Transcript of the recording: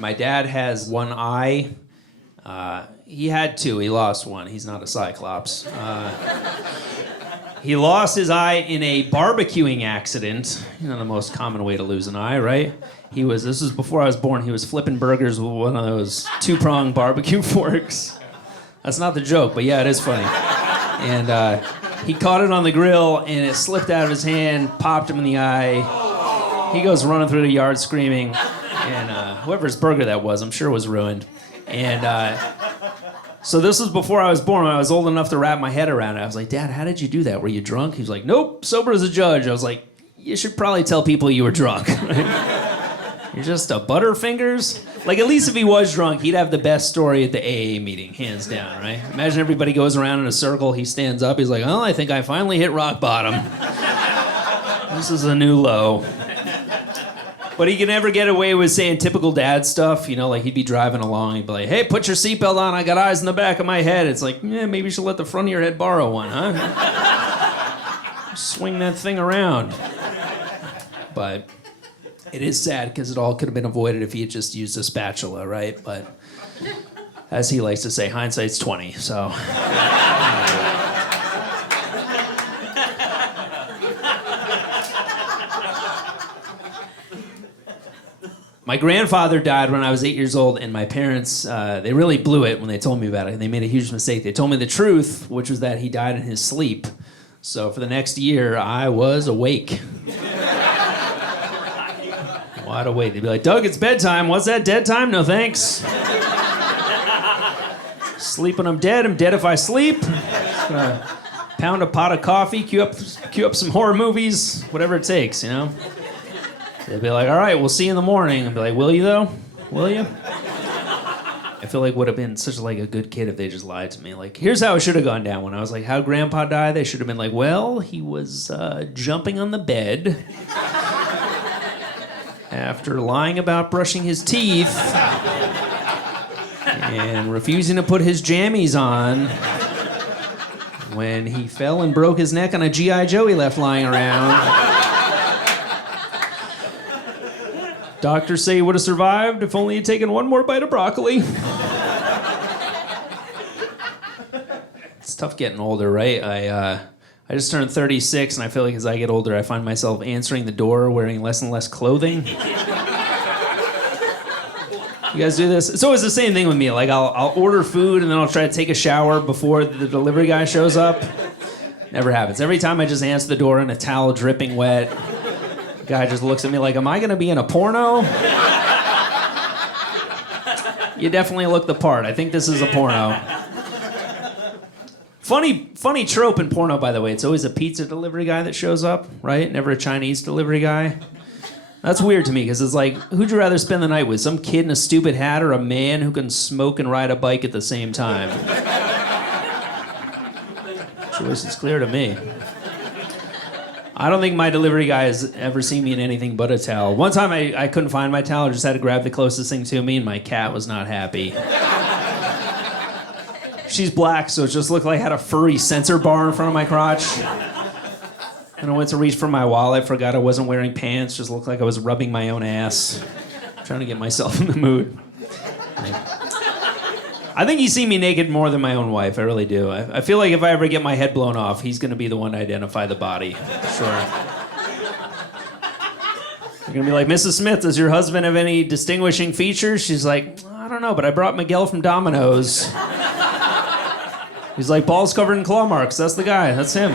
My dad has one eye. He had two. He lost one. He's not a cyclops. He lost his eye in a barbecuing accident. You know, the most common way to lose an eye, right? This was before I was born. He was flipping burgers with one of those two-prong barbecue forks. That's not the joke, but yeah, it is funny. And he caught it on the grill, and it slipped out of his hand, popped him in the eye. He goes running through the yard screaming, and whoever's burger that was, I'm sure was ruined. And so this was before I was born. When I was old enough to wrap my head around it. I was like, Dad, how did you do that? Were you drunk? He was like, nope, sober as a judge. I was like, you should probably tell people you were drunk. You're just a butterfingers. Like, at least if he was drunk, he'd have the best story at the AA meeting, hands down, right? Imagine everybody goes around in a circle. He stands up. He's like, oh, I think I finally hit rock bottom. This is a new low. But he could never get away with saying typical dad stuff. You know, like he'd be driving along. He'd be like, hey, put your seatbelt on. I got eyes in the back of my head. It's like, maybe you should let the front of your head borrow one, huh? Swing that thing around. But it is sad because it all could have been avoided if he had just used a spatula, right? But as he likes to say, hindsight's 20, so. My grandfather died when I was 8 years old, and my parents, they really blew it when they told me about it. They made a huge mistake. They told me the truth, which was that he died in his sleep. So for the next year, I was awake. Wide awake. They'd be like, Doug, it's bedtime. What's that, dead time? No thanks. Sleep when I'm dead. I'm dead if I sleep. Just gonna pound a pot of coffee, cue up some horror movies, whatever it takes, you know? They'd be like, all right, we'll see you in the morning. I'd be like, will you, though? Will you? I feel like would have been such like a good kid if they just lied to me. Like, here's how it should have gone down. When I was like, how'd Grandpa die? They should have been like, well, he was jumping on the bed after lying about brushing his teeth and refusing to put his jammies on when he fell and broke his neck on a G.I. Joe he left lying around. Doctors say he would have survived if only he'd taken one more bite of broccoli. It's tough getting older, right? I just turned 36, and I feel like as I get older, I find myself answering the door wearing less and less clothing. You guys do this? It's always the same thing with me. Like, I'll order food, and then I'll try to take a shower before the delivery guy shows up. Never happens. Every time I just answer the door in a towel dripping wet, guy just looks at me like, am I gonna be in a porno? You definitely look the part. I think this is a porno. Funny trope in porno, by the way. It's always a pizza delivery guy that shows up, right? Never a Chinese delivery guy. That's weird to me, because it's like, who'd you rather spend the night with? Some kid in a stupid hat or a man who can smoke and ride a bike at the same time? Choice is clear to me. I don't think my delivery guy has ever seen me in anything but a towel. One time I couldn't find my towel. I just had to grab the closest thing to me, and my cat was not happy. She's black, so it just looked like I had a furry sensor bar in front of my crotch. And I went to reach for my wallet, forgot I wasn't wearing pants, just looked like I was rubbing my own ass. Trying to get myself in the mood. I think he's seen me naked more than my own wife. I really do. I feel like if I ever get my head blown off, he's going to be the one to identify the body. Sure. You're going to be like, Mrs. Smith, does your husband have any distinguishing features? She's like, I don't know, but I brought Miguel from Domino's. He's like, balls covered in claw marks. That's the guy. That's him.